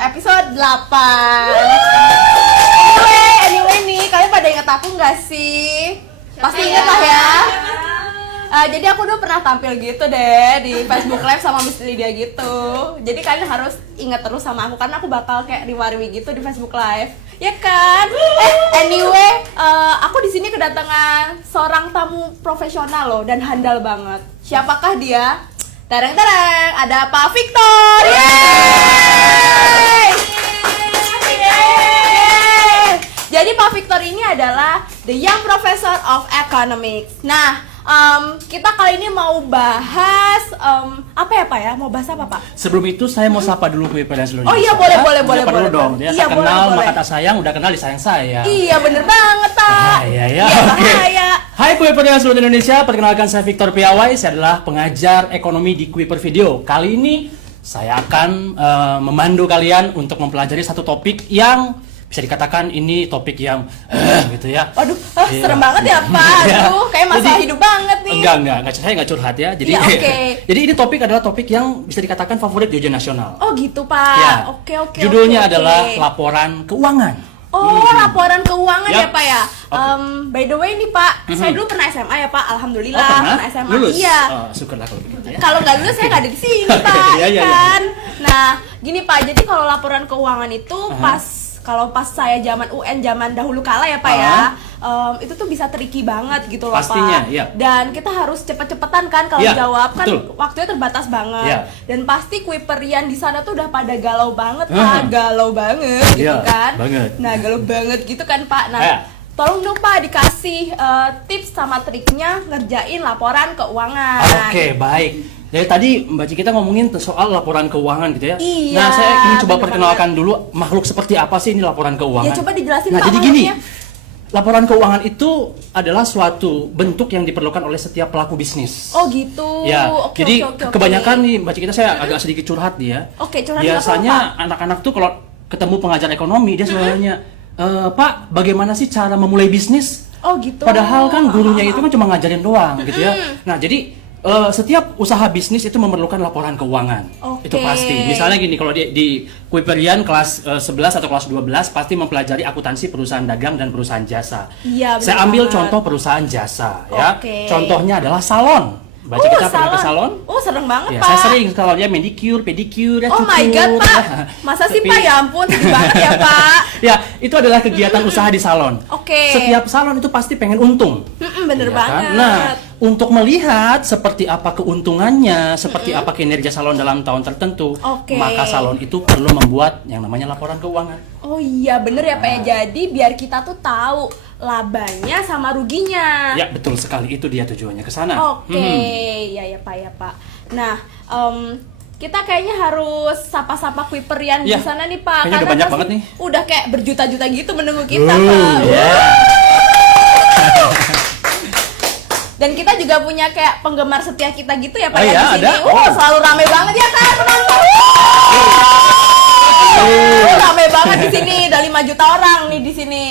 episode 8. Anyway nih, kalian pada ingat aku nggak sih? Pasti ingat lah ya. Jadi aku dulu pernah tampil gitu deh di Facebook Live sama Miss Lydia gitu. Jadi kalian harus ingat terus sama aku karena aku bakal kayak riwari gitu di Facebook Live, ya kan? Anyway, aku di sini kedatangan seorang tamu profesional loh dan handal banget. Siapakah dia? Tereng-tereng, ada Pak Victor. Yeay! Yeay! Jadi Pak Victor ini adalah the Young Professor of Economics. Nah, kita kali ini mau bahas apa ya Pak ya? Mau bahas apa Pak? Sebelum itu saya mau sapa dulu pada seluruh. Oh iya boleh. Perlu dong. Dia iya, tak kenal boleh. maka tak sayang, udah kenal disayang saya. Iya bener banget Pak. Iya. Bahaya. Hai Kuiper seluruh Indonesia, perkenalkan saya Victor Piawai. Saya adalah pengajar ekonomi di Kuiper Video. Kali ini saya akan memandu kalian untuk mempelajari satu topik yang bisa dikatakan ini topik yang gitu ya. Waduh, serem banget ya Pak. Aduh, kayak masalah hidup banget nih. Enggak, saya nggak curhat ya. Jadi, ya, okay. Jadi ini topik adalah topik yang bisa dikatakan favorit di ujian nasional. Oh gitu Pak. Ya. Oke. Judulnya adalah laporan keuangan. Oh, laporan keuangan Yap. ya Pak ya. By the way nih Pak, saya dulu pernah SMA ya Pak. Alhamdulillah pernah SMA. Lulus? Iya. Syukurlah kalau begitu ya. Kalau nggak lulus saya nggak ada di sini Pak, Iya. kan. Nah, gini Pak. Jadi kalau laporan keuangan itu pas saya zaman UN zaman dahulu kala ya Pak ya, itu tuh bisa tricky banget gitu loh Pastinya, Pak. iya. Dan kita harus cepet-cepetan kan kalau Iya, jawab kan betul. waktunya terbatas banget. Iya. Dan pasti Kuiperian di sana tuh udah pada galau banget Pak, galau banget gitu Iya, kan. banget. Nah galau banget gitu kan Pak. Nah Iya. tolong dong Pak dikasih tips sama triknya ngerjain laporan keuangan. Oke, baik. Dari tadi Mbak Ci kita ngomongin soal laporan keuangan gitu ya. Iya, Nah, saya ingin coba bener perkenalkan dulu makhluk seperti apa sih ini laporan keuangan. Ya coba dijelasin Nah, Pak jadi gini. makhluknya. Laporan keuangan itu adalah suatu bentuk yang diperlukan oleh setiap pelaku bisnis. Oh gitu. Ya, Oke, jadi oke. kebanyakan nih Mbak Ci kita saya agak sedikit curhat nih ya. Oke, curhat Biasanya anak-anak tuh kalau ketemu pengajar ekonomi dia selalu nanya, Pak, bagaimana sih cara memulai bisnis? Oh gitu. Padahal kan gurunya itu kan cuma ngajarin doang gitu ya. Nah, jadi setiap usaha bisnis itu memerlukan laporan keuangan. Oke. Itu pasti. Misalnya gini, kalau di Kuiperian kelas 11 atau kelas 12 pasti mempelajari akuntansi perusahaan dagang dan perusahaan jasa. Iya, benar Saya ambil banget. contoh perusahaan jasa ya. Oke. Contohnya adalah salon. Baca kita pernah ke salon? Oh, serem banget Ya, Pak. saya sering kalau dia manicure, pedicure, Oh my god, Pak. Masa sih Pak? Ya ampun, sedih banget ya, Pak. Ya, itu adalah kegiatan usaha di salon. Oke. Setiap salon itu pasti pengen untung. Bener Iya kan? banget. Nah, untuk melihat seperti apa keuntungannya, seperti apa kinerja salon dalam tahun tertentu, Oke. maka salon itu perlu membuat yang namanya laporan keuangan. Oh iya, bener ya Pak ya. Jadi biar kita tuh tahu labanya sama ruginya. Ya, betul sekali, itu dia tujuannya ke sana. Oke, ya Pak. Nah, kita kayaknya harus sapa-sapa Kuiperian Ya, di sana nih Pak. kayaknya udah banyak pasti banget nih. Udah kayak berjuta-juta gitu menunggu kita Pak. Dan kita juga punya kayak penggemar setia kita gitu ya Pak Oh ya iya, di sini. ada? Selalu rame banget ya kan penonton. Rame banget di sini, udah 5 juta orang nih di sini.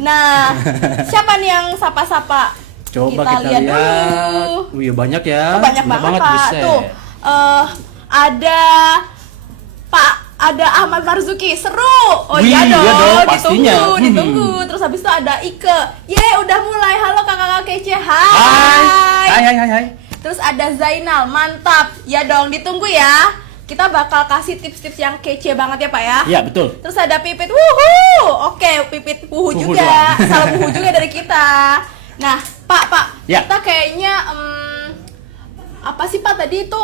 Nah, siapa nih yang sapa-sapa? Coba kita lihat. dulu. Wih, banyak ya. Banyak banget Pak. buset. Tuh, ada Ahmad Marzuki, seru. Oh Wih, iya iya dong, dong, pastinya. ditunggu. Terus habis itu ada Ike. Udah mulai. Halo kakak-kakak kece. Hai. Terus ada Zainal, mantap. Ya dong, ditunggu ya. Kita bakal kasih tips-tips yang kece banget ya Pak ya. Iya, betul. Terus ada Pipit, wuhu. Oke, Pipit wuhu Wuhu juga. doang. Salam wuhu juga dari kita. Nah, Pak, Ya. kita kayaknya apa sih Pak tadi itu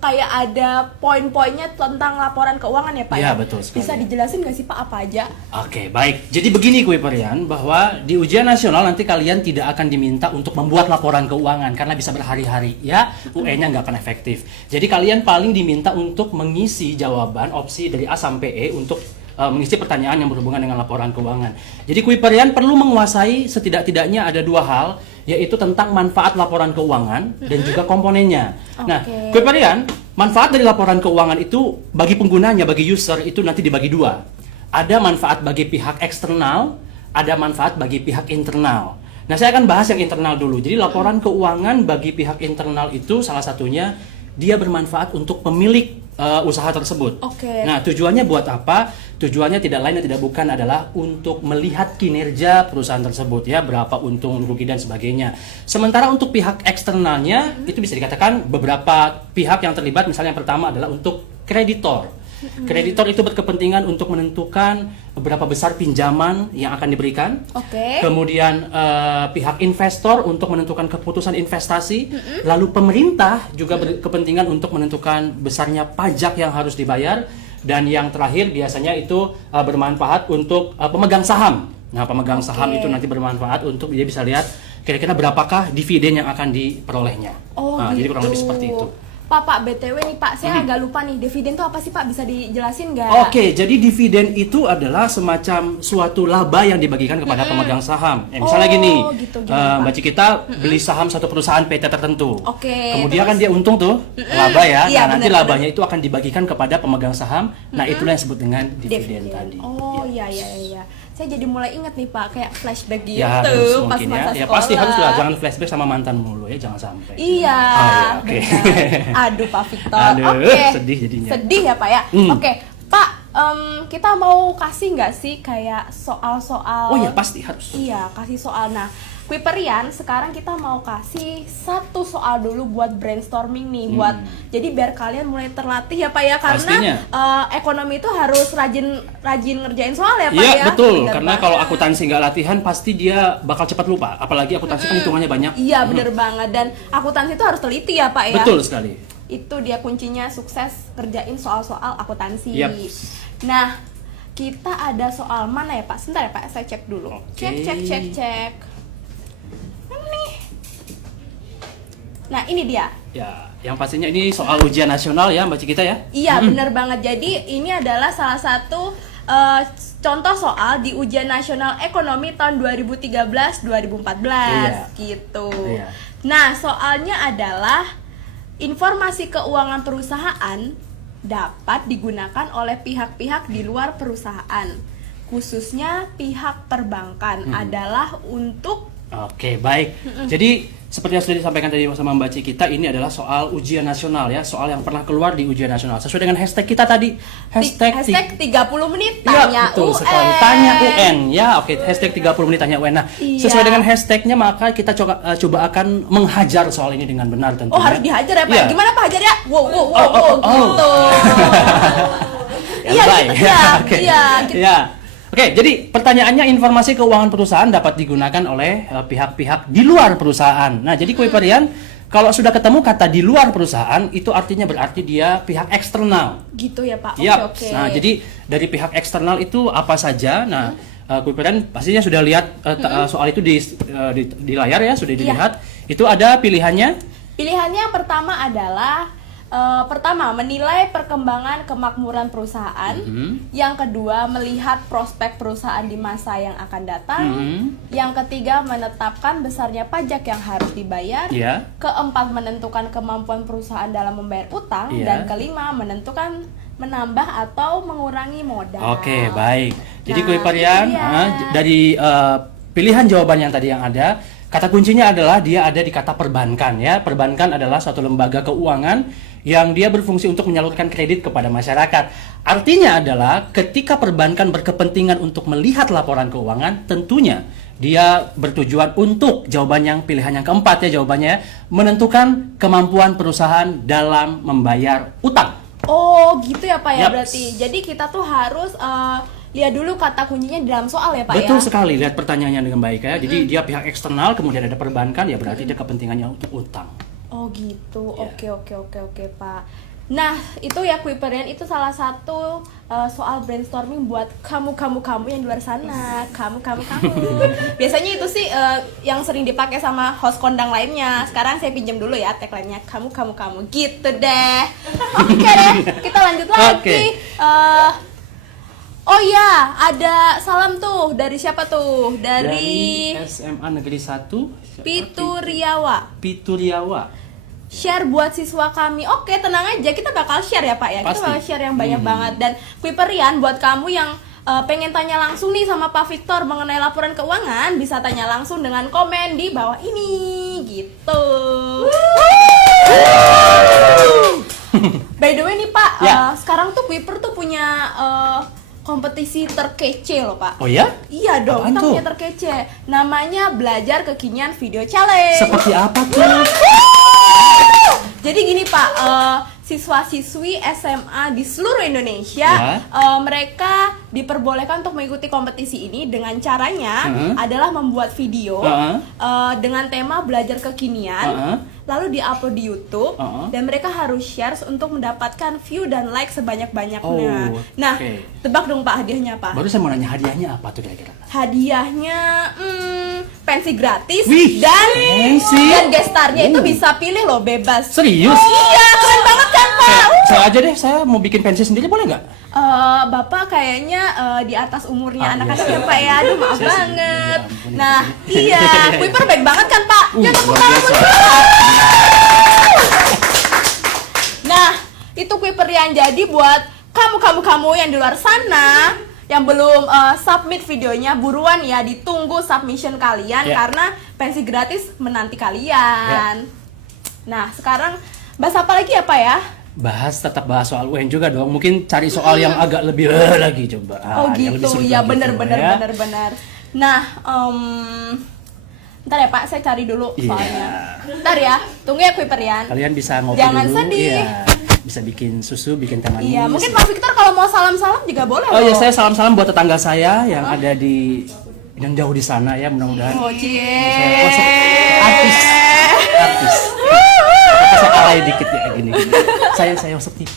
kayak ada poin-poinnya tentang laporan keuangan ya Pak? Ya, betul sekali. Bisa dijelasin nggak sih Pak apa aja? Oke, baik. Jadi begini Kuiperian, bahwa di ujian nasional nanti kalian tidak akan diminta untuk membuat laporan keuangan karena bisa berhari-hari ya, UN-nya nggak akan efektif. Jadi kalian paling diminta untuk mengisi jawaban opsi dari A sampai E untuk mengisi pertanyaan yang berhubungan dengan laporan keuangan. Jadi Kuiperian perlu menguasai setidak-tidaknya ada 2 hal, yaitu tentang manfaat laporan keuangan dan juga komponennya. Nah, Kuiperian, manfaat dari laporan keuangan itu bagi penggunanya, bagi user itu nanti dibagi 2. Ada manfaat bagi pihak eksternal, ada manfaat bagi pihak internal. Nah, saya akan bahas yang internal dulu. Jadi laporan keuangan bagi pihak internal itu salah satunya dia bermanfaat untuk pemilik usaha tersebut. Oke. Nah, tujuannya buat apa? Tujuannya tidak lain dan tidak bukan adalah untuk melihat kinerja perusahaan tersebut ya, berapa untung, rugi dan sebagainya. Sementara untuk pihak eksternalnya itu bisa dikatakan beberapa pihak yang terlibat. Misalnya yang pertama adalah untuk kreditor. Kreditor itu berkepentingan untuk menentukan berapa besar pinjaman yang akan diberikan. Oke. Kemudian pihak investor untuk menentukan keputusan investasi. Lalu pemerintah juga berkepentingan untuk menentukan besarnya pajak yang harus dibayar. Dan yang terakhir biasanya itu bermanfaat untuk pemegang saham. Nah, pemegang saham itu nanti bermanfaat untuk dia bisa lihat kira-kira berapakah dividen yang akan diperolehnya. Nah, Gitu. jadi kurang lebih seperti itu. Pak, BTW nih Pak, saya agak lupa nih, dividen itu apa sih Pak? Bisa dijelasin nggak? Oke, jadi dividen itu adalah semacam suatu laba yang dibagikan kepada pemegang saham. Misalnya gini, gitu, Mbak Cikita beli saham satu perusahaan PT tertentu. Oke, Kemudian kan dia untung tuh, laba ya. Iya, Nah, nanti benar, labanya itu akan dibagikan kepada pemegang saham. Nah, itulah yang disebut dengan dividen tadi. Oh iya. Saya jadi mulai ingat nih Pak, kayak flashback gitu Ya, harus pas mungkin masa ya. Ya sekolah. pasti harus lah, jangan flashback sama mantan mulu ya, jangan sampai. Iya, Oh, iya, oke. benar. Aduh Pak Victor. Aduh, Oke. sedih jadinya. Sedih ya Pak ya. Oke, Pak, kita mau kasih nggak sih kayak soal-soal? Oh ya, pasti harus. Iya, kasih soal. Nah, Kuiperian, sekarang kita mau kasih satu soal dulu buat brainstorming nih, buat jadi biar kalian mulai terlatih ya Pak ya, karena Pastinya. ekonomi itu harus rajin ngerjain soal ya Pak Iya, ya. betul. Bener Karena banget. kalau akuntansi nggak latihan, pasti dia bakal cepat lupa. Apalagi akuntansi kan hitungannya banyak. Iya, bener banget. Dan akuntansi itu harus teliti ya Pak ya. Betul sekali. Itu dia kuncinya sukses kerjain soal-soal akuntansi. Yap. Nah, kita ada soal mana ya Pak? Sebentar ya Pak, saya cek dulu. Oke. Cek. Mana nih? Nah, ini dia. Ya, yang pastinya ini soal ujian nasional ya, Mbak Cikita ya. Iya, bener banget. Jadi, ini adalah salah satu contoh soal di ujian nasional ekonomi tahun 2013-2014 gitu. Iya. Nah, soalnya adalah informasi keuangan perusahaan dapat digunakan oleh pihak-pihak di luar perusahaan, khususnya pihak perbankan adalah untuk Oke, baik. Jadi seperti yang sudah disampaikan tadi sama Mbak Cikita, ini adalah soal ujian nasional ya, soal yang pernah keluar di ujian nasional. Sesuai dengan hashtag kita tadi, hashtag 30 menit Ya, tanya betul UN. sekali. Tanya UN ya, oke. Hashtag 30 menit tanya UN. Nah, Iya. sesuai dengan hashtagnya maka kita coba akan menghajar soal ini dengan benar tentunya. Oh, harus dihajar ya Pak? Iya. Gimana Pak hajar ya? Wow, Oh. gitu. Iya, Baik. gitu, ya. Oke. Iya, gitu. Ya. Oke, jadi pertanyaannya informasi keuangan perusahaan dapat digunakan oleh pihak-pihak di luar perusahaan. Nah, jadi Kuiperian, kalau sudah ketemu kata di luar perusahaan, itu artinya berarti dia pihak eksternal. Gitu ya Pak. Yap. Oke. Nah, jadi dari pihak eksternal itu apa saja? Nah, Kuiperian pastinya sudah lihat soal itu di layar ya, sudah dilihat. Itu ada pilihannya. Pilihannya yang pertama adalah pertama, menilai perkembangan kemakmuran perusahaan. Yang kedua, melihat prospek perusahaan di masa yang akan datang. Yang ketiga, menetapkan besarnya pajak yang harus dibayar. Iya. Keempat, menentukan kemampuan perusahaan dalam membayar utang. Iya. Dan kelima, menentukan menambah atau mengurangi modal. Oke, baik. Jadi Nah, Kuiperian, itu dia. dari pilihan jawaban yang tadi yang ada, kata kuncinya adalah dia ada di kata perbankan ya. Perbankan adalah suatu lembaga keuangan yang dia berfungsi untuk menyalurkan kredit kepada masyarakat. Artinya adalah ketika perbankan berkepentingan untuk melihat laporan keuangan, tentunya dia bertujuan untuk jawaban yang pilihan yang keempat ya, jawabannya menentukan kemampuan perusahaan dalam membayar utang. Oh, gitu ya Pak ya, Yap. berarti. Jadi kita tuh harus lihat dulu kata kuncinya di dalam soal ya Pak Betul ya. sekali, lihat pertanyaannya dengan baik ya. Jadi dia pihak eksternal, kemudian ada perbankan, ya berarti dia kepentingannya untuk utang. Oh gitu, Ya. oke Pak. Nah itu ya Kuiperian, itu salah satu soal brainstorming buat kamu yang di luar sana, kamu. Biasanya itu sih yang sering dipakai sama host kondang lainnya. Sekarang saya pinjam dulu ya tagline-nya, kamu gitu deh. Oke deh, kita lanjut lagi. Oke. Oh ya, ada salam tuh dari siapa tuh? Dari SMA Negeri 1 Pituriawa. Share buat siswa kami. Oke, tenang aja, kita bakal share ya Pak ya. Kita Pasti. bakal share yang banyak banget. Dan Kuiperian, buat kamu yang pengen tanya langsung nih sama Pak Victor mengenai laporan keuangan, bisa tanya langsung dengan komen di bawah ini gitu. By the way nih Pak, Ya. sekarang tuh Kuiper tuh punya kompetisi terkece loh Pak. Oh ya? Iya dong, Apaan kita tuh? punya terkece. Namanya Belajar Kekinian Video Challenge. Seperti apa tuh? Jadi gini Pak, siswa-siswi SMA di seluruh Indonesia, Ya. mereka diperbolehkan untuk mengikuti kompetisi ini dengan caranya adalah membuat video dengan tema belajar kekinian, lalu diupload di YouTube, dan mereka harus share untuk mendapatkan view dan like sebanyak-banyaknya. Oh, Nah, oke. tebak dong Pak hadiahnya apa? Baru saya mau nanya hadiahnya apa tuh kira-kira? Hadiahnya pensi gratis Wih, pensi? dan gestarnya itu bisa pilih loh, bebas. Serius? Iya, keren banget kan Pak? Saya aja deh, saya mau bikin pensi sendiri boleh nggak? Bapak kayaknya di atas umurnya anak-anak iya. ya Pak ya, aduh maaf Saya sih, banget. ya ampun, Nah, ya iya, Kuiper baik banget kan Pak? Ya tepuk luar tangan biasa. buat Kuiper. Nah, itu Kuiperian. Jadi buat kamu yang di luar sana yang belum submit videonya, buruan ya, ditunggu submission kalian Ya. karena pensi gratis menanti kalian. Nah, sekarang bahas apa lagi ya Pak ya? Tetap bahas soal UN juga dong. Mungkin cari soal yang agak lebih lagi coba. Oh yang lebih gitu, sulit ya lagi bener coba, bener ya. bener. Nah, ntar ya Pak, saya cari dulu Iya. soalnya. Ntar ya, tunggu ya Kuiperian. Kalian bisa ngopi Jangan dulu. sedih. Iya. Bisa bikin susu, bikin teh manis. Iya, mungkin Pak Victor kalau mau salam-salam juga boleh Oh loh. ya, saya salam-salam buat tetangga saya yang ada di yang jauh di sana ya, mudah-mudahan. Oh, Artis. Saya alay dikit ya gini. Saya masuk TV.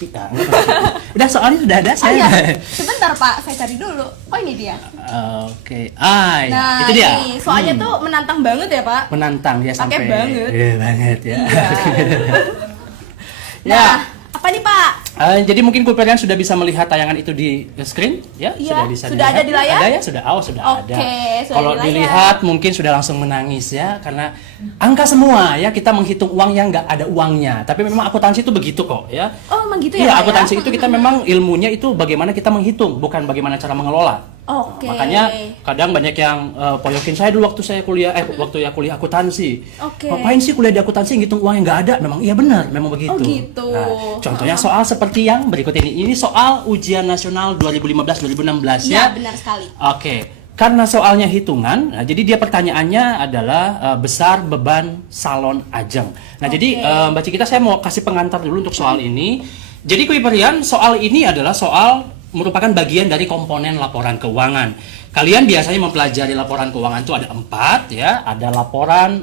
Udah soalnya sudah ada Oh saya. iya, sebentar Pak, saya cari dulu. Oh ini dia. Oke. Nah, Ya, itu dia. ini soalnya tuh menantang banget ya Pak. Menantang ya sampai. Pakai banget. Iya banget ya. Iya. Ya. Nah, apa nih Pak? Jadi mungkin Kuiperian sudah bisa melihat tayangan itu di screen ya, Iya, bisa sudah dilihat. ada di layar? Ada ya, sudah. Oh, sudah Oke, ada. sudah Kalau di layar. dilihat mungkin sudah langsung menangis ya, karena angka semua ya, kita menghitung uang yang nggak ada uangnya. Tapi memang akuntansi itu begitu kok ya. Oh, emang gitu ya Iya, Pak ya? akuntansi itu kita memang ilmunya itu bagaimana kita menghitung, bukan bagaimana cara mengelola. Oke. Makanya kadang banyak yang poyokin saya dulu waktu saya kuliah kuliah akuntansi. Oke. Ngapain sih kuliah di akuntansi ngitung uang yang nggak ada? Memang iya benar, memang begitu. Oh, gitu. Nah, contohnya soal seperti yang berikut ini. Ini soal ujian nasional 2015-2016 Iya, ya. benar sekali. Oke. Karena soalnya hitungan, nah, jadi dia pertanyaannya adalah besar beban salon ajeng. Nah, jadi Mbak Cikita saya mau kasih pengantar dulu untuk soal ini. Jadi Kuiperian, soal ini adalah soal merupakan bagian dari komponen laporan keuangan. Kalian biasanya mempelajari laporan keuangan itu ada 4 ya, ada laporan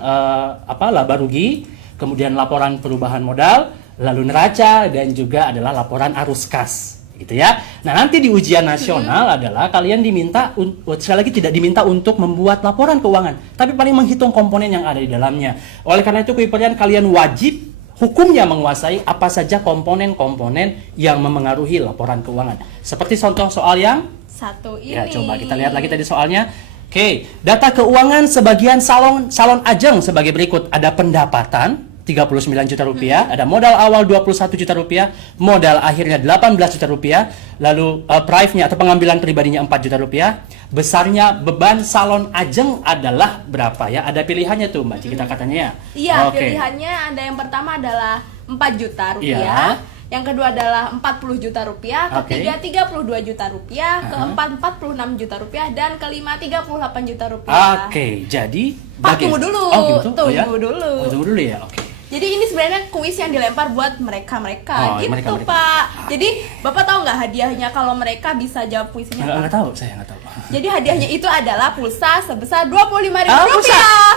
laba rugi, kemudian laporan perubahan modal, lalu neraca, dan juga adalah laporan arus kas, gitu ya. Nah, nanti di ujian nasional adalah kalian diminta, sekali lagi tidak diminta untuk membuat laporan keuangan, tapi paling menghitung komponen yang ada di dalamnya. Oleh karena itu Kuiperian, kalian wajib hukumnya menguasai apa saja komponen-komponen yang memengaruhi laporan keuangan. Seperti contoh soal yang Satu ini. ya, coba kita lihat lagi tadi soalnya. Oke, data keuangan sebagian salon ajeng sebagai berikut. Ada pendapatan 39 juta rupiah, ada modal awal 21 juta rupiah, modal akhirnya 18 juta rupiah, lalu prive-nya atau pengambilan pribadinya 4 juta rupiah. Besarnya beban salon ajeng adalah berapa ya? Ada pilihannya tuh Mbak Cikita katanya ya? Iya, Oke. pilihannya ada yang pertama adalah 4 juta rupiah. Iya. Yang kedua adalah 40 juta rupiah, Oke. ketiga 32 juta rupiah, keempat 46 juta rupiah, dan kelima 38 juta rupiah. Oke, jadi Pak, tunggu dulu. Oh, gitu? Tunggu ya? dulu. Oh, tunggu dulu ya. Oke. Jadi ini sebenarnya kuis yang dilempar buat mereka-mereka Oh, gitu mereka-mereka. Pak. Jadi Bapak tahu nggak hadiahnya kalau mereka bisa jawab kuisnya? Pak? Nggak tahu, saya nggak tahu. Jadi hadiahnya itu adalah pulsa sebesar 25.000 Ah, rupiah.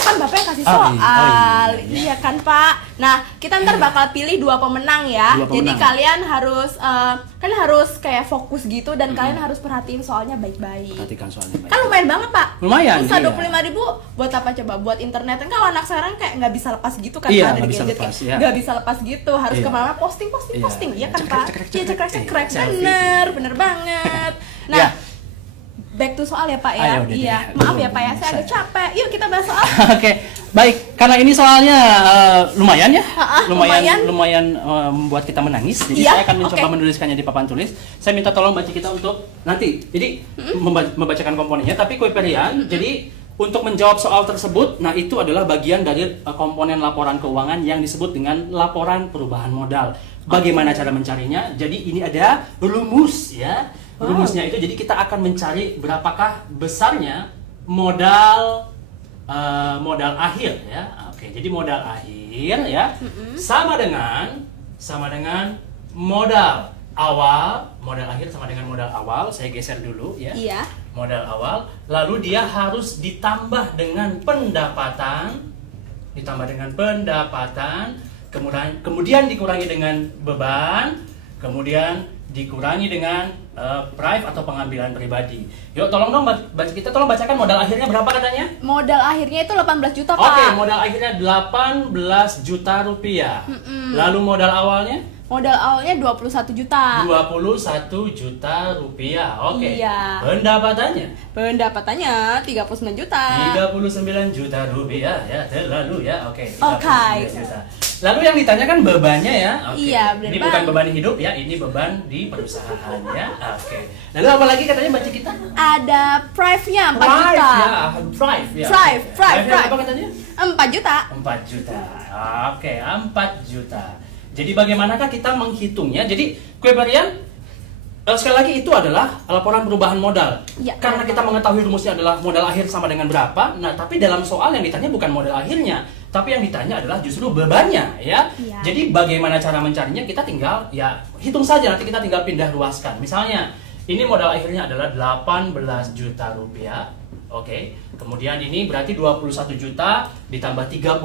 Kan Bapak yang kasih Oh, soal. iya. Iya kan Pak. Nah, kita ntar bakal pilih 2 pemenang ya. Dua Jadi pemenang. kalian harus kayak fokus gitu dan kalian harus perhatiin soalnya baik-baik. Perhatikan soalnya. Kan lumayan banget Pak. Lumayan, Pulsa iya. 25.000 buat apa coba? Buat internet. Kan kalau anak sekarang kayak nggak bisa lepas gitu kan Iya, Pak, nggak dari bisa gadget lepas, kayak iya. nggak bisa lepas gitu. Harus Iya. kemana-mana posting. Iya. Iya kan Cekrek, Pak? cekrek, Iya cekrek. cekrek. Selfie. Bener banget. Nah, Ya. back to soal ya Pak ya. Ayo, udah Iya, deh. maaf ya Pak ya, saya agak capek. Yuk kita bahas soal. Oke, baik. Karena ini soalnya lumayan ya, lumayan. lumayan membuat kita menangis. Jadi Iya, saya akan mencoba oke. menuliskannya di papan tulis. Saya minta tolong baca kita untuk nanti. Jadi membacakan komponennya. Tapi Kuiperian, jadi untuk menjawab soal tersebut, nah itu adalah bagian dari komponen laporan keuangan yang disebut dengan laporan perubahan modal. Bagaimana cara mencarinya? Jadi ini ada rumus ya. Rumusnya itu jadi kita akan mencari berapakah besarnya modal akhir ya. Oke, jadi modal akhir ya sama dengan modal awal. Modal akhir sama dengan modal awal. Saya geser dulu ya. Iya. Modal awal, lalu dia harus ditambah dengan pendapatan, kemudian dikurangi dengan beban, kemudian dikurangi dengan prive atau pengambilan pribadi. Yuk tolong dong kita tolong bacakan modal akhirnya berapa katanya? Modal akhirnya itu 18 juta, Pak. Oke, modal akhirnya 18 juta rupiah. Lalu modal awalnya? Modal awalnya 21 juta. 21 juta rupiah. Oke. Iya. Pendapatannya 39 juta. 39 juta rupiah ya, terlalu ya. Oke. Oke. 39 juta. Lalu yang ditanyakan bebannya ya. Oke. Iya, benar. Ini bukan beban hidup ya, ini beban di perusahaan ya. Oke. Lalu apa lagi katanya baca kita? Ada prive-nya 4 juta. Prive ya. Prive. Apa katanya? 4 juta. 4 juta. Oke, 4 juta. Jadi bagaimanakah kita menghitungnya? Jadi kue Barian, sekali lagi itu adalah laporan perubahan modal. Ya, Karena kita mengetahui rumusnya adalah modal akhir sama dengan berapa. Nah, tapi dalam soal yang ditanya bukan modal akhirnya, tapi yang ditanya adalah justru bebannya, ya. Ya. Jadi bagaimana cara mencarinya? Kita tinggal ya hitung saja, nanti kita tinggal pindah ruaskan. Misalnya, ini modal akhirnya adalah 18 juta rupiah. Oke. Kemudian ini berarti 21 juta ditambah 39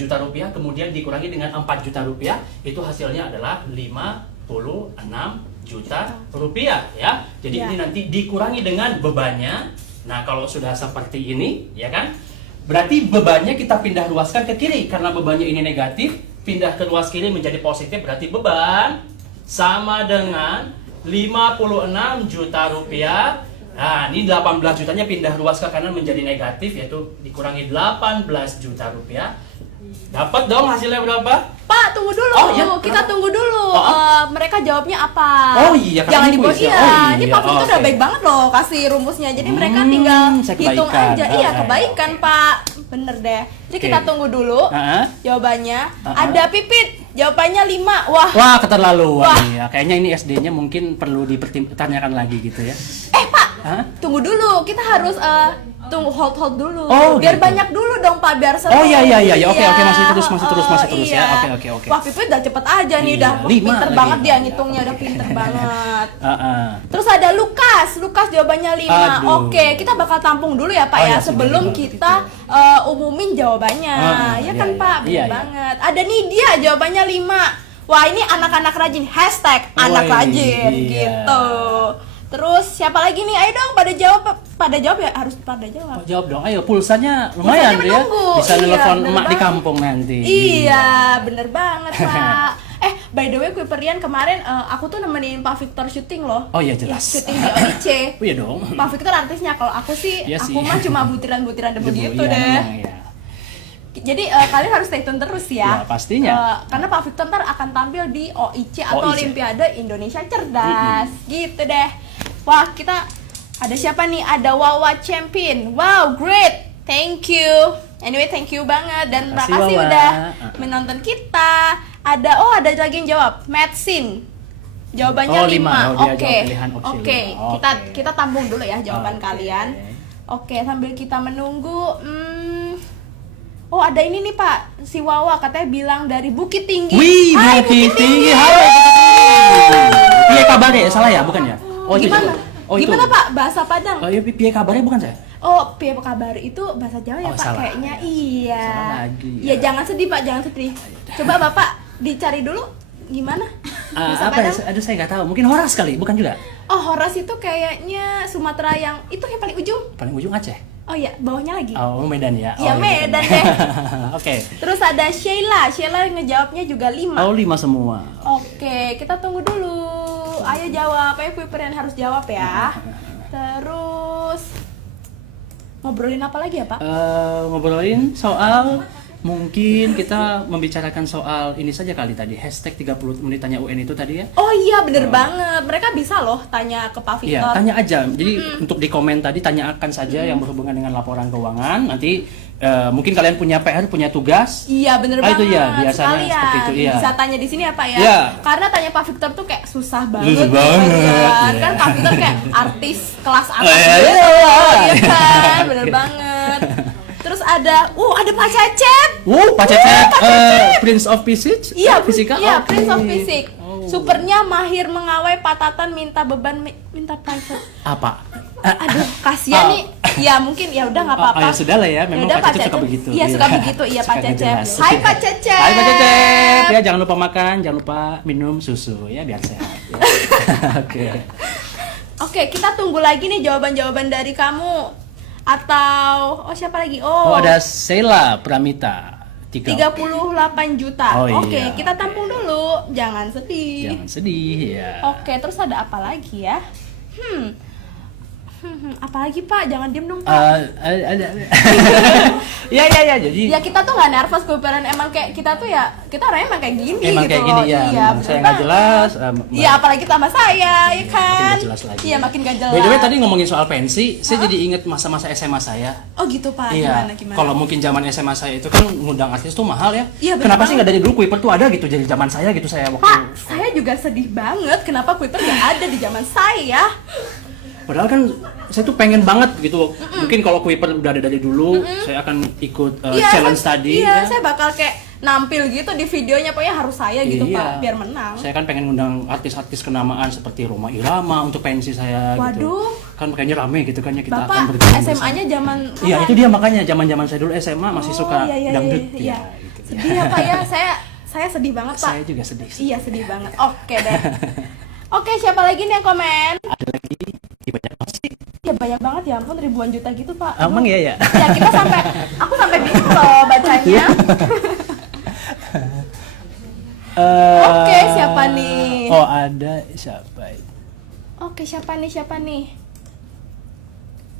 juta rupiah, kemudian dikurangi dengan 4 juta rupiah, itu hasilnya adalah 56 juta rupiah ya. Jadi ini nanti dikurangi dengan bebannya. Nah, kalau sudah seperti ini, ya kan? Berarti bebannya kita pindah ruaskan ke kiri karena bebannya ini negatif, pindah ke ruas kiri menjadi positif, berarti beban sama dengan 56 juta rupiah. Nah, ini 18 jutanya pindah ruas ke kanan menjadi negatif, yaitu dikurangi 18 juta rupiah. Dapat dong hasilnya berapa? Pak, tunggu dulu. Oh, iya. Kita tunggu dulu. Mereka jawabnya apa? Oh iya, jangan dibuat. ya. Iya, ini Pak Victor udah oke. baik banget loh kasih rumusnya. Jadi mereka tinggal hitung aja. Iya, kebaikan, Pak. Bener deh. Jadi kita tunggu dulu jawabannya. Ada Pipit, jawabannya 5. Wah, keterlaluan nih ya. Kayaknya ini SD-nya mungkin perlu dipertanyakan lagi gitu ya. Pak, tunggu dulu. Kita harus tunggu hold dulu. Biar gitu. banyak dulu dong, Pak, biar seru. Oh iya. Oke, masih terus ya. Oke. Wah, Pipit udah cepet aja nih, udah pinter banget dia ngitungnya, udah pinter banget. Terus ada Lukas jawabannya 5. Oke, kita bakal tampung dulu ya, Pak ya, sebelum kita umumin jawabannya. Ya kan, Pak? Bener banget. Ada Nidia jawabannya 5. Wah, ini anak-anak rajin. #anak rajin gitu. Terus siapa lagi nih? Ayo dong pada jawab ya, harus pada jawab. Jawab dong. Ayo, pulsanya lumayan tuh ya. Bisa nelfon emak di kampung nanti. Iya, bener banget, Pak. By the way, Kuiperian kemarin aku tuh nemenin Pak Victor syuting loh. Oh iya, jelas. Syuting di OIC. Oh iya dong. Pak Victor artisnya, kalau aku sih, aku mah cuma butiran-butiran debu gitu deh. Jadi kalian harus stay tune terus ya. Ya, pastinya. Karena Pak Victor ntar akan tampil di OIC atau Olimpiade Indonesia Cerdas. Gitu deh. Wah, kita ada siapa nih? Ada Wawa Champion. Wow, great. Thank you. Anyway, thank you banget dan terima kasih udah menonton kita. Ada lagi yang jawab. Medicine. Jawabannya 5. Oke. Kita tampung dulu ya jawaban kalian. Oke, sambil kita menunggu. Ada ini nih, Pak. Si Wawa katanya bilang dari Bukit Tinggi. Wih, Bukit Tinggi. Halo. Piye kabarnya? Salah ya, bukan ya? Gimana? Gimana, Pak? Bahasa Padang. Oh iya, piye kabarnya bukan saya? Piye kabar itu bahasa Jawa ya, Pak? Salah. Kayaknya iya. Salah lagi. Ya, jangan sedih, Pak, jangan sedih. Coba Bapak dicari dulu gimana? Bahasa apa ya? Aduh, saya nggak tahu. Mungkin Horas kali, bukan juga? Horas itu kayaknya Sumatera yang itu yang paling ujung. Paling ujung Aceh. Oh iya, bawahnya lagi. Oh, Medan ya. Iya, Medan deh. Oke. Terus ada Sheila ngejawabnya juga 5. 5 semua. Oke, kita tunggu dulu. Ayo jawab, Kuiperian harus jawab ya. Terus ngobrolin apa lagi ya, Pak? Ngobrolin soal Mungkin kita membicarakan soal ini saja kali tadi, hashtag 30 menit tanya UN itu tadi ya. Oh iya bener banget, mereka bisa loh tanya ke Pak Iya, Victor. tanya aja. Jadi untuk di komen tadi tanyakan saja yang berhubungan dengan laporan keuangan. Nanti mungkin kalian punya PR, punya tugas. Iya bener Ah, itu banget. ya, biasanya Sekalian. seperti itu, iya. Bisa tanya di sini ya Pak ya. Iya. Karena tanya Pak Victor tuh kayak susah banget. Susah gitu banget, kan. iya. Kan Pak Victor kayak artis kelas atas Iya, gitu. iya. Iya kan, bener Oke. banget. Terus ada Pak Cecep. Pak Cecep, Prince of Physics? Iya, Fisika? iya, Oke. Prince of Physics. Oh. Supernya mahir mengawai patatan minta beban minta private. Apa? Aduh, kasihan nih. Ya mungkin ya udah nggak apa-apa. Ya sudah lah ya, memang Yaudah, Pak Cecep suka begitu. Iya, suka begitu. Iya, Pak Suka Cecep. ngejelas. Hai Pak Cecep. Hai Pak Cecep. Ya jangan lupa makan, jangan lupa minum susu ya biar sehat. Ya. Oke. Oke, kita tunggu lagi nih jawaban-jawaban dari kamu. Atau siapa lagi? Oh, ada Sheila Pramita. 38 juta. Oh, Oke, iya. kita tampung dulu. Jangan sedih. Jangan sedih ya. Oke, terus ada apa lagi ya? Apa lagi Pak? Jangan diem dong Pak. Ada. Ya jadi Ya kita tuh nggak nervous kuiperan, emang kayak kita tuh ya kita orangnya emang kayak gini emang gitu kayak gini loh. ya. Iya, Memang bener saya nggak banget. jelas. Iya, apalagi sama saya, ya kan? nggak jelas lagi. Iya, makin gak jelas. By the way tadi ngomongin soal pensi, saya jadi inget masa-masa SMA saya. Oh gitu Pak, Iya. gimana? Kalau mungkin zaman SMA saya itu kan ngundang artis tuh mahal ya. Iya, bener Kenapa sih banget. nggak dari dulu Kuiper tuh ada gitu jadi zaman saya gitu saya waktu. Pak, saya juga sedih banget kenapa Kuiper gak ada di zaman saya. Padahal kan saya tuh pengen banget gitu. Mungkin kalau Kuiper udah ada dari dulu, saya akan ikut challenge tadi. Iya, ya. saya bakal kayak nampil gitu di videonya, pokoknya harus saya gitu Iya. Pak, biar menang. Saya kan pengen ngundang artis-artis kenamaan seperti Roma Irama untuk pensi saya gitu. Waduh. Kan kayaknya rame gitu kan ya kita akan Bapak bergabung SMA-nya zaman bersama. Iya, itu dia makanya zaman-zaman saya dulu SMA masih suka iya, dangdut iya. ya gitu. Sedih ya Pak ya, saya sedih banget Pak. Saya juga sedih. Iya, sedih banget. Oke deh. Oke, siapa lagi nih yang komen? Ada lagi di banyak masih. Ya banyak banget ya ampun, ribuan juta gitu Pak. Emang ya ya. Ya kita aku sampai bingung loh bacanya. Oke, siapa nih? Oh, ada siapa itu? Oke, siapa nih?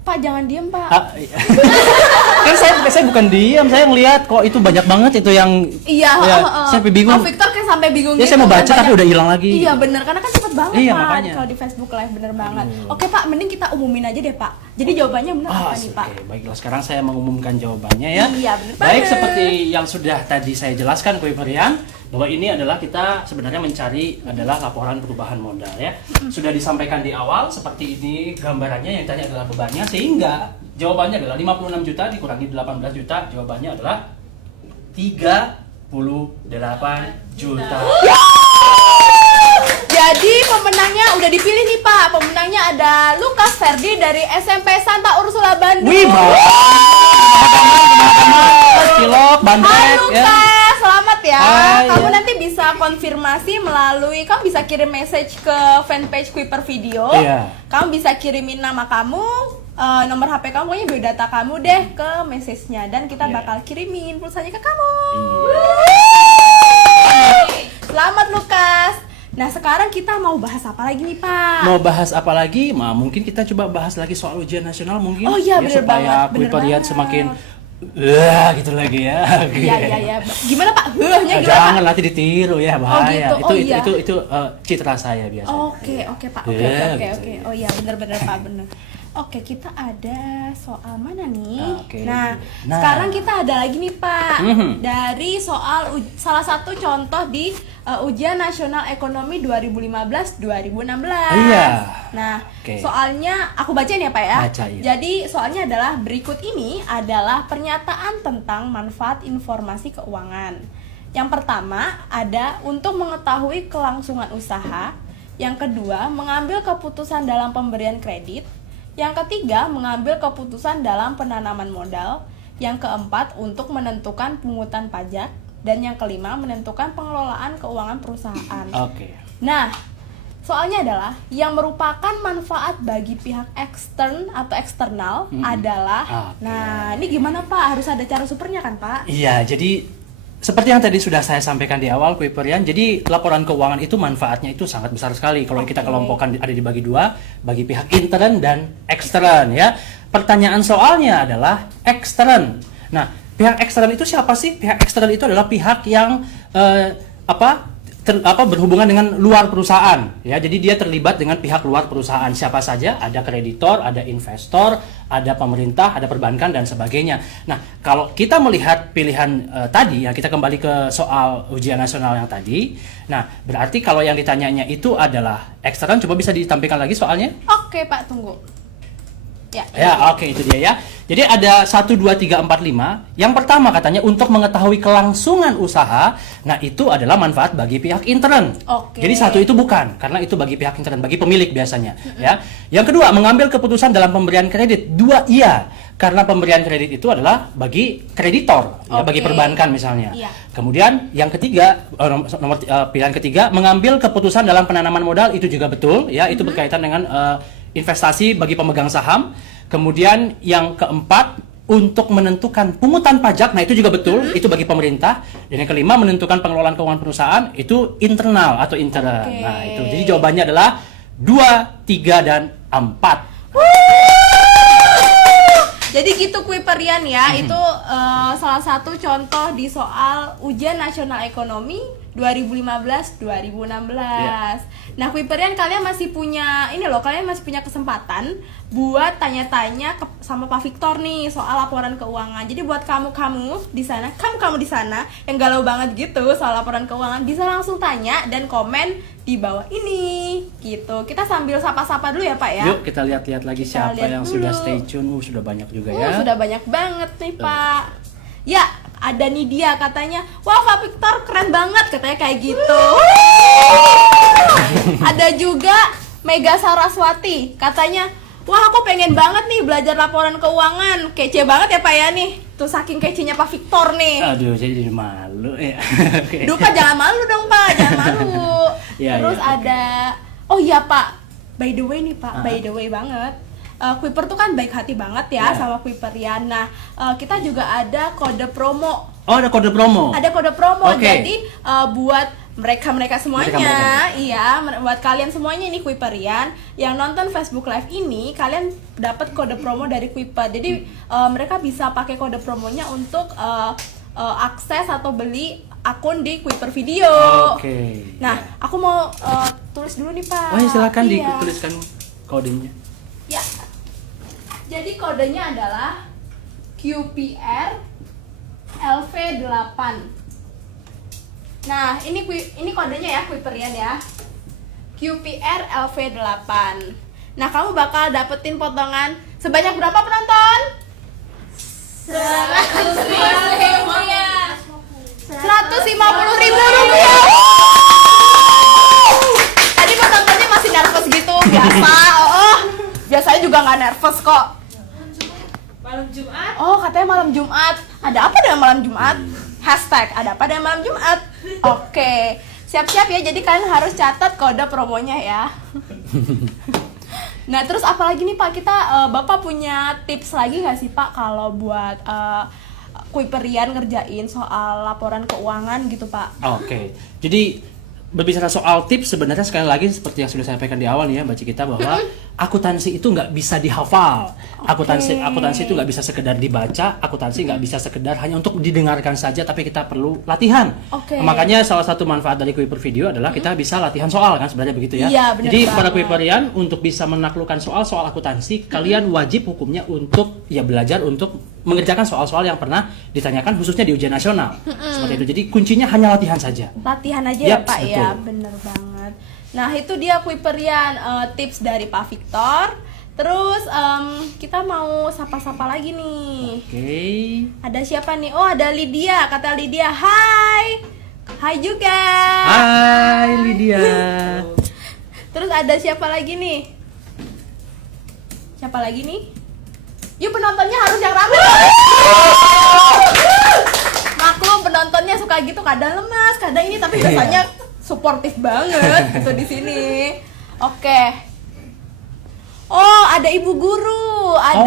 Pak, jangan diem Pak. Iya. Kan saya bukan diam, saya ngelihat kok itu banyak banget itu yang Iya, ya, saya sampai bingung. Pak Victor kayak sampai bingung Ya gitu. saya mau baca tapi banyak- udah hilang lagi. Iya bener, karena kan cepet banget Iya, Pak makanya. kalau di Facebook Live, bener banget. Oke Pak, mending kita umumin aja deh Pak. Jadi jawabannya bener apa nih Pak? Oke, baiklah sekarang saya mengumumkan jawabannya ya. Iya, bener Baik, banget. seperti yang sudah tadi saya jelaskan Kuiperian, bahwa ini adalah kita sebenarnya mencari adalah laporan perubahan modal ya. Sudah disampaikan di awal seperti ini gambarannya, yang tanya adalah bebannya, sehingga jawabannya adalah 56 juta dikurangi 18 juta, jawabannya adalah 38 juta. Jadi pemenangnya udah dipilih nih Pak. Pemenangnya ada Lukas Ferdi dari SMP Santa Ursula Bandung. Wih, cilok, Hai bandrek ya. Lukas, selamat ya. Hai, Kamu ya. nanti bisa konfirmasi melalui, kamu bisa kirim message ke fanpage Kuiper Video. Iya. Kamu bisa kirimin nama kamu, nomor HP kamu, pokoknya biodata kamu deh ke message-nya, dan kita Iya. bakal kirimin pulsanya ke kamu. Iya. Selamat Lukas. Nah sekarang kita mau bahas apa lagi nih Pak? Mau bahas apa lagi? Mungkin kita coba bahas lagi soal ujian nasional mungkin. Oh iya, ya, bener supaya banget, bener Kuiperian banget. semakin gitu lagi ya. Oke. Iya. Gimana Pak? Hehnya gimana Jangan Pak? nanti ditiru ya, bahaya. gitu. Oh, iya. Itu citra saya biasa. Oke Pak. Oke. gitu. Oh iya, bener Pak, bener. Oke, kita ada soal mana nih? Oke. Nah, Nah. sekarang kita ada lagi nih Pak, Mhm. dari soal salah satu contoh di ujian nasional ekonomi 2015-2016. Iya. Nah, Oke. soalnya aku bacain ya Pak ya. Baca, iya. Jadi soalnya adalah berikut ini adalah pernyataan tentang manfaat informasi keuangan. Yang pertama ada untuk mengetahui kelangsungan usaha. Yang kedua, mengambil keputusan dalam pemberian kredit. Yang ketiga, mengambil keputusan dalam penanaman modal. Yang keempat, untuk menentukan pungutan pajak. Dan yang kelima, menentukan pengelolaan keuangan perusahaan. Oke. Nah, soalnya adalah yang merupakan manfaat bagi pihak eksternal adalah. Oke. Nah, ini gimana Pak? Harus ada cara supernya kan Pak? Iya, jadi seperti yang tadi sudah saya sampaikan di awal Kuiperian, jadi laporan keuangan itu manfaatnya itu sangat besar sekali kalau kita kelompokkan ada dibagi dua, bagi pihak intern dan ekstern ya. Pertanyaan soalnya adalah ekstern. Nah, Pihak eksternal itu siapa sih? Pihak eksternal itu adalah pihak yang berhubungan dengan luar perusahaan, ya. Jadi dia terlibat dengan pihak luar perusahaan. Siapa saja? Ada kreditor, ada investor, ada pemerintah, ada perbankan dan sebagainya. Nah, kalau kita melihat pilihan tadi, ya, kita kembali ke soal ujian nasional yang tadi. Nah, berarti kalau yang ditanyanya itu adalah eksternal, coba bisa ditampilkan lagi soalnya? Oke, Pak, tunggu. Ya, oke, itu dia ya. Jadi ada 1, 2, 3, 4, 5. Yang pertama katanya untuk mengetahui kelangsungan usaha. Nah, itu adalah manfaat bagi pihak intern. Oke. Jadi 1 itu bukan, karena itu bagi pihak intern, bagi pemilik biasanya, ya. Yang kedua, mengambil keputusan dalam pemberian kredit. 2 iya, karena pemberian kredit itu adalah bagi kreditor, ya, bagi perbankan misalnya. Iya. Kemudian yang ketiga, pilihan ketiga, mengambil keputusan dalam penanaman modal, itu juga betul, ya. Itu berkaitan dengan investasi bagi pemegang saham. Kemudian yang keempat, untuk menentukan pungutan pajak, nah itu juga betul, itu bagi pemerintah. Dan yang kelima, menentukan pengelolaan keuangan perusahaan, itu internal atau intern. Nah itu, jadi jawabannya adalah 2, 3, dan 4. Jadi gitu Kuiperian ya, itu salah satu contoh di soal ujian nasional ekonomi 2015-2016. Nah, Kuiperian kalian masih punya kalian masih punya kesempatan buat tanya-tanya sama Pak Victor nih soal laporan keuangan. Jadi buat kamu di sana yang galau banget gitu soal laporan keuangan, bisa langsung tanya dan komen di bawah ini gitu. Kita sambil sapa-sapa dulu ya, Pak ya. Yuk kita lihat-lihat lagi siapa yang dulu. sudah stay tune. Sudah banyak juga ya. Sudah banyak banget nih, Pak. Ya, ada Nidia katanya, wah Pak Victor keren banget, katanya kayak gitu. Ada juga Mega Saraswati katanya, wah aku pengen banget nih belajar laporan keuangan. Kece banget ya Pak ya nih. Tuh saking kecenya Pak Victor nih. Aduh, jadi malu ya. Okay. Duh Pak, jangan malu dong Pak, jangan malu. Terus ada, oh iya Pak, by the way nih Pak, by the way banget. Kuiper tuh kan baik hati banget ya sama Kuiperian. Nah, kita juga ada kode promo. Oh, ada kode promo. Ada kode promo. Okay. Jadi buat mereka semuanya, iya, buat kalian semuanya ini Kuiperian yang nonton Facebook Live ini, kalian dapat kode promo dari Kuiper. Jadi mereka bisa pakai kode promonya untuk akses atau beli akun di Kuiper Video. Oke. Nah, aku mau tulis dulu nih Pak. Oh, silakan dituliskan kodenya. Ya. Jadi kodenya adalah QPR LV8. Nah, ini kodenya ya Kuiperian ya. QPR LV8. Nah, kamu bakal dapetin potongan sebanyak berapa penonton? 150.000 rupiah. Tadi penontonnya masih nervous gitu, biasa. Biasanya juga nggak nervous kok. Malam Jumat. Oh, katanya malam Jumat. Ada apa dengan malam Jumat? Hashtag ada apa dengan malam Jumat? Oke, siap-siap ya. Jadi kalian harus catat kode promonya ya. Nah, terus apalagi nih Pak, Bapak punya tips lagi nggak sih Pak kalau buat Kuiperian ngerjain soal laporan keuangan gitu Pak? Oke. Jadi berbicara soal tips, sebenarnya sekali lagi seperti yang sudah saya sampaikan di awal nih ya Mbak Cikita, bahwa akuntansi itu nggak bisa dihafal. Akuntansi itu nggak bisa sekedar dibaca, akuntansi nggak bisa sekedar hanya untuk didengarkan saja, tapi kita perlu latihan. Makanya salah satu manfaat dari Kuiper Video adalah kita bisa latihan soal kan, sebenarnya begitu ya. Iya, jadi para Kuiperian untuk bisa menaklukkan soal akuntansi, kalian wajib hukumnya untuk belajar untuk mengerjakan soal-soal yang pernah ditanyakan khususnya di ujian nasional. Seperti itu. Jadi kuncinya hanya latihan saja. Latihan aja ya Pak, betul. Ya, bener banget. Nah, itu dia Kuiperian tips dari Pak Victor. Terus kita mau sapa-sapa lagi nih. Oke. Ada siapa nih? Oh, ada Lydia. Kata Lydia, hai. Hai juga. Hai Lydia. Terus ada siapa lagi nih? Siapa lagi nih? Yuk, penontonnya harus yang rame. Maklum penontonnya suka gitu, kadang lemas, kadang ini, tapi biasanya suportif banget gitu di sini. Oke. Oh, ada Ibu Guru, ada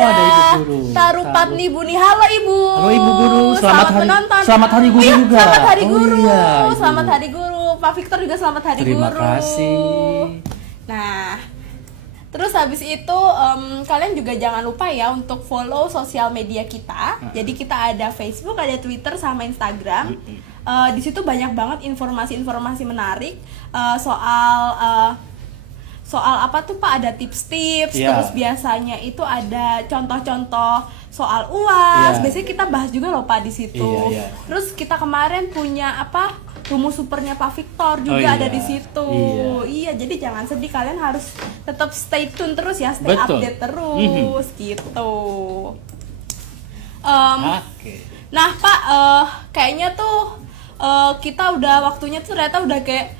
Ibu Guru. Tarupatni Buni. Halo Ibu. Halo Ibu Guru, selamat menonton. Selamat Hari Guru juga. Selamat Hari Guru. Iya, Selamat Hari Guru. Pak Victor juga selamat Hari Terima Guru. kasih. Nah, Terus habis itu kalian juga jangan lupa ya untuk follow sosial media kita. Jadi kita ada Facebook, ada Twitter, sama Instagram. Di situ banyak banget informasi-informasi menarik soal apa tuh Pak, ada tips-tips, terus biasanya itu ada contoh-contoh soal UAS. Biasanya kita bahas juga loh Pak di situ. Terus kita kemarin punya rumus supernya Pak Victor juga ada di situ. Iya, jadi jangan sedih, kalian harus tetap stay tune terus ya, stay update terus gitu. Nah Pak, kayaknya tuh kita udah waktunya tuh ternyata udah kayak